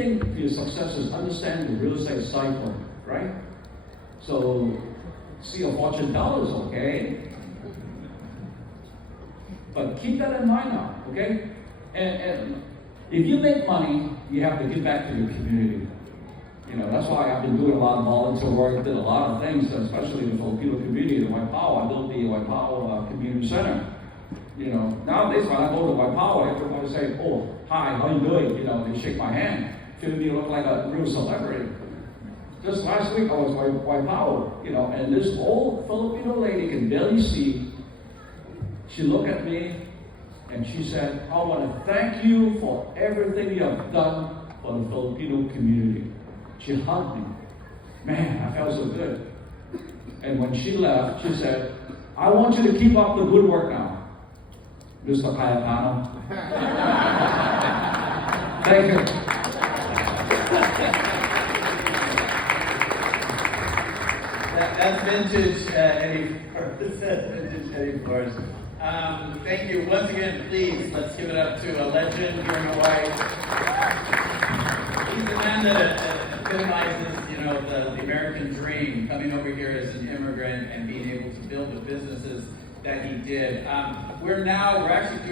thing for your success is understand the real estate cycle, right? So, see a fortune tellers, okay? But keep that in mind now, okay? And if you make money, you have to give back to your community. You know, that's why I've been doing a lot of volunteer work, did a lot of things, especially in the Filipino community, the White Power. I built the White Power Community Center. You know, nowadays when I go to White Power, everybody say, "Oh, hi, how you doing?" You know, they shake my hand, feel me look like a real celebrity. Just last week I was White Power, you know, and this old Filipino lady can barely see. She looked at me and she said, "I want to thank you for everything you have done for the Filipino community." She hugged me. Man, I felt so good. And when she left, she said, "I want you to keep up the good work now, Mr. Cayetano." Thank you. That's vintage Eddie Flores. That's vintage Eddie Flores. Thank you. Once again, please, let's give it up to a legend here in Hawaii. He's the man that epitomizes, you know, the American dream, coming over here as an immigrant and being able to build the businesses that he did. We're actually doing